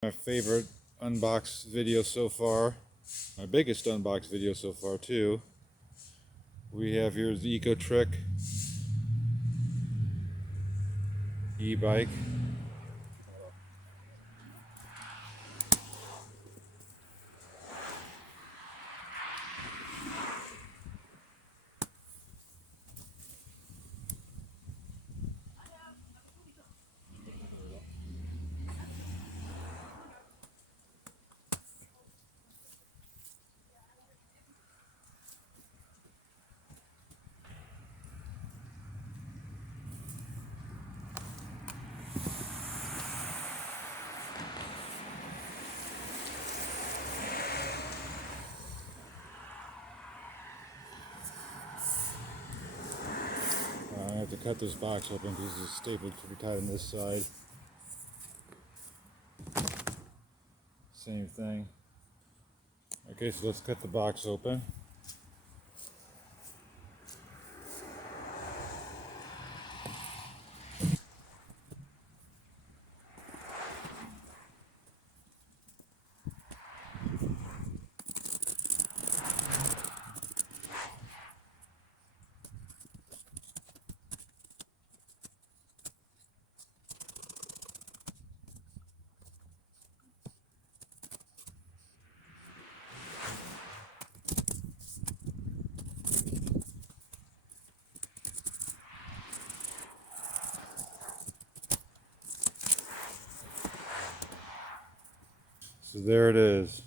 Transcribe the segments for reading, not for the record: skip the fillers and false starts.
My favorite unbox video so far, my biggest unbox video so far too. We have here the Ecotric E-Bike. I have to cut this box open because it's stapled pretty tight on this side. Same thing. Okay, so let's cut the box open. So there it is.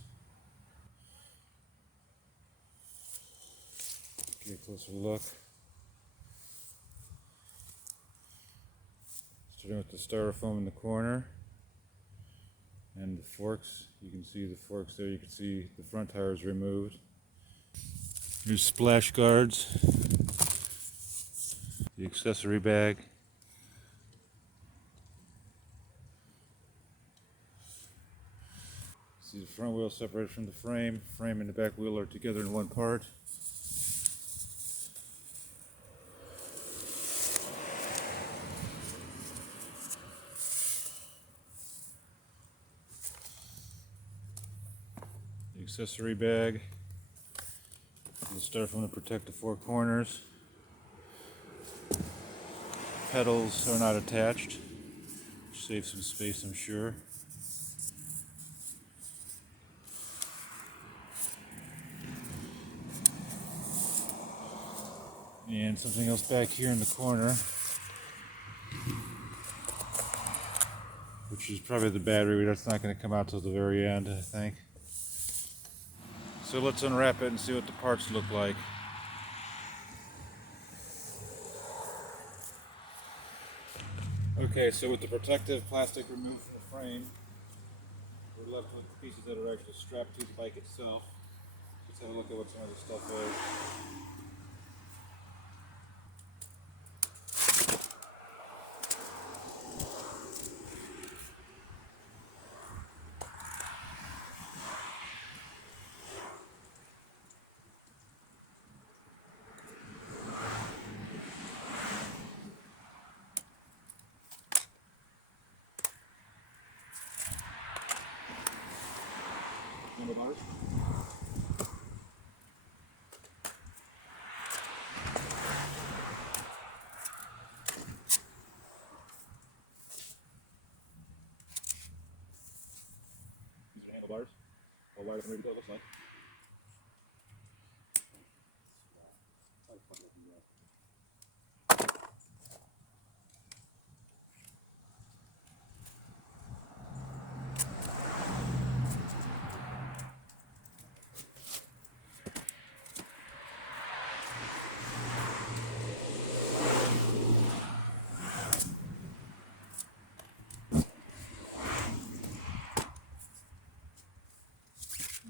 Get a closer look. Starting with the styrofoam in the corner and the forks. You can see the forks there. You can see the front tire is removed. Here's splash guards, the accessory bag. See the front wheel separated from the frame. Frame and the back wheel are together in one part. The accessory bag. The styrofoam to protect the four corners. Pedals are not attached, which saves some space, I'm sure. And something else back here in the corner, which is probably the battery. That's not going to come out till the very end, I think. So let's unwrap it and see what the parts look like. Okay, so with the protective plastic removed from the frame, we're left with pieces that are actually strapped to the bike itself. Let's have a look at what some of this stuff is. Handlebars. These are handlebars. How wide and ready to go, it looks like.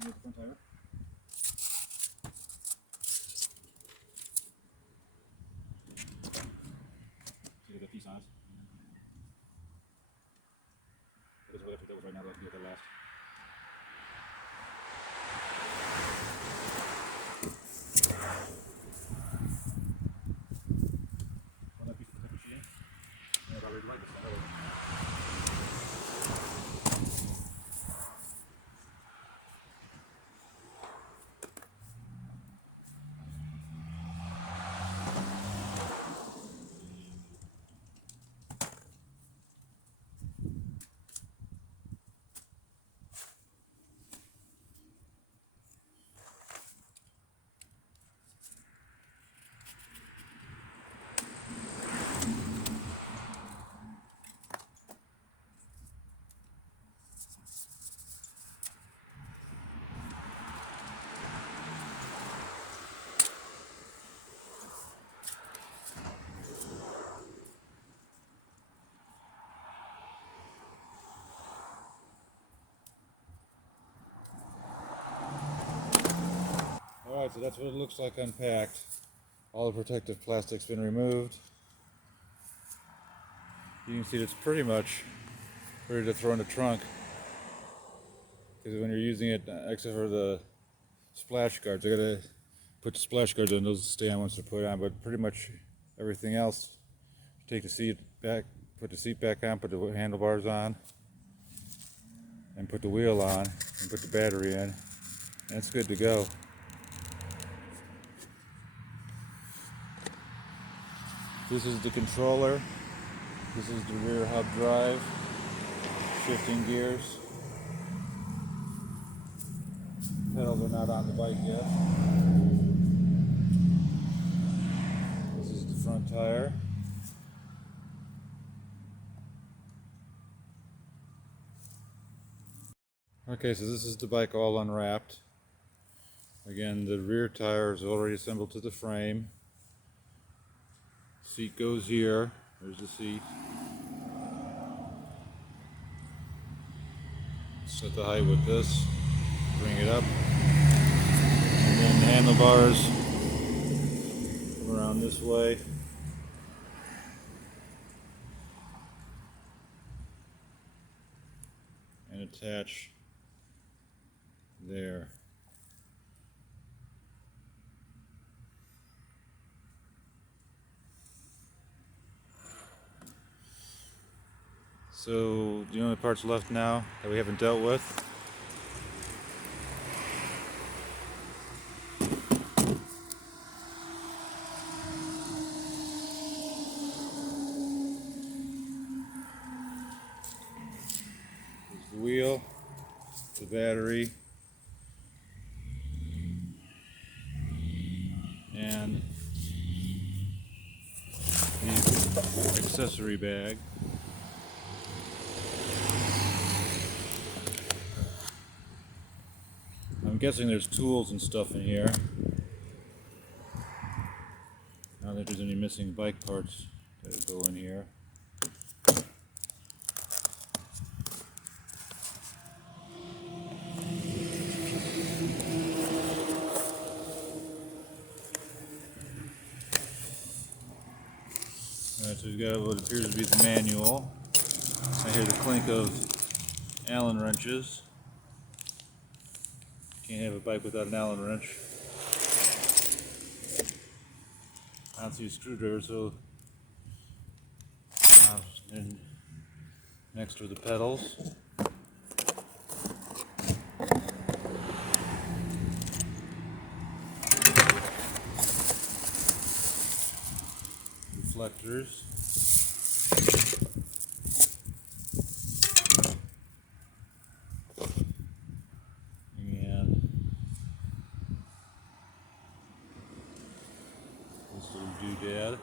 Here's the front tire. See the piece on it. It is what I have right now, but I can do it last. Well, that piece of protective sheeting. And I already like this one. Alright, so that's what it looks like unpacked. All the protective plastic's been removed. You can see it's pretty much ready to throw in the trunk. Because when you're using it, except for the splash guards, I gotta put the splash guards on, those stay on once they're put on, but pretty much everything else, take the seat back, put the seat back on, put the handlebars on, and put the wheel on, and put the battery in, and it's good to go. This is the controller. This is the rear hub drive, shifting gears. Pedals are not on the bike yet. This is the front tire. Okay, so this is the bike all unwrapped. Again, the rear tire is already assembled to the frame. Seat goes here. There's the seat. Set the height with this. Bring it up. And then the handlebars come around this way. And attach there. So the only parts left now that we haven't dealt with is the wheel, the battery, and the accessory bag. I'm guessing there's tools and stuff in here. I don't think there's any missing bike parts that go in here. Alright, so we've got what appears to be the manual. I hear the clink of Allen wrenches. Can't have a bike without an Allen wrench. I don't see a screwdriver, so and next are the pedals. Reflectors. Doodad.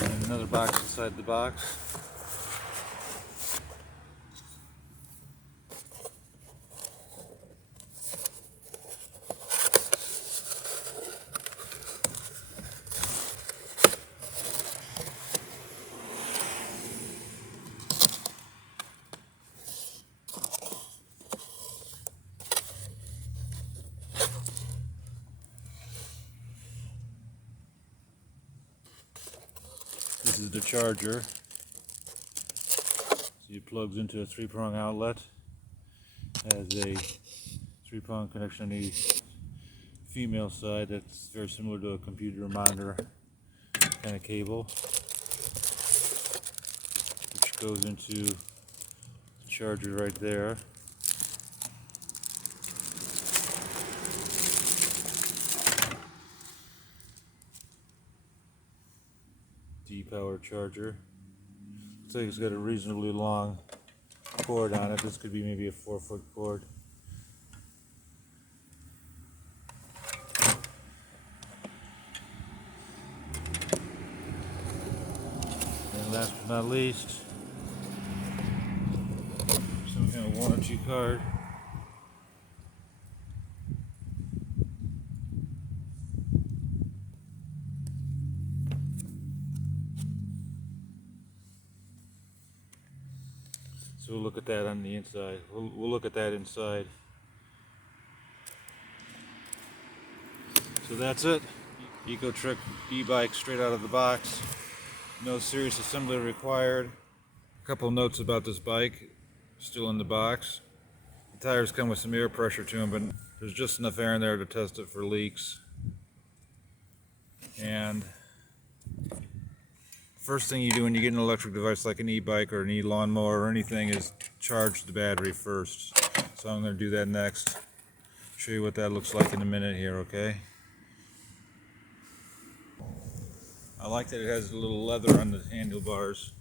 And another box inside the box. This is the charger. See, it plugs into a 3-prong outlet. Has a 3-prong connection on the female side that's very similar to a computer monitor kind of cable, which goes into the charger right there. D-power charger. Looks like it's got a reasonably long cord on it. This could be maybe a 4-foot cord. And last but not least, some kind of warranty card. So we'll look at that on the inside. We'll look at that inside. So that's it. Ecotric E-Bike straight out of the box. No serious assembly required. A couple notes about this bike, still in the box. The tires come with some air pressure to them, but there's just enough air in there to test it for leaks. And first thing you do when you get an electric device like an e-bike or an e-lawnmower or anything is charge the battery first. So I'm going to do that next. Show you what that looks like in a minute here, okay? I like that it has a little leather on the handlebars.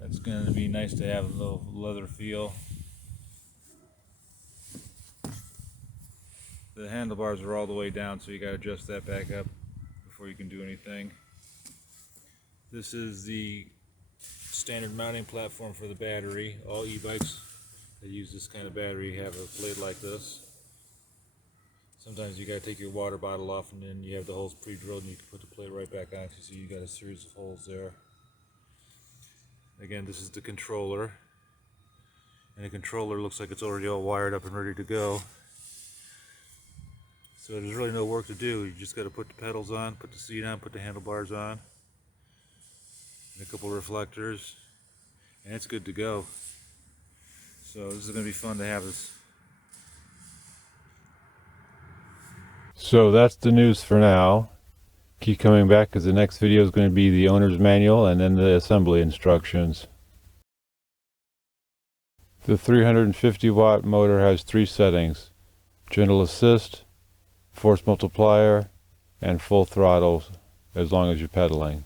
That's going to be nice to have a little leather feel. The handlebars are all the way down, so you got to adjust that back up before you can do anything. This is the standard mounting platform for the battery. All e-bikes that use this kind of battery have a blade like this. Sometimes you got to take your water bottle off and then you have the holes pre-drilled and you can put the plate right back on. So you got a series of holes there. Again, this is the controller. And the controller looks like it's already all wired up and ready to go. So there's really no work to do. You just got to put the pedals on, put the seat on, put the handlebars on. And a couple reflectors. And it's good to go. So this is going to be fun to have this. So that's the news for now. Keep coming back because the next video is going to be the owner's manual and then the assembly instructions. The 350 watt motor has 3 settings: gentle assist, force multiplier, and full throttle as long as you're pedaling.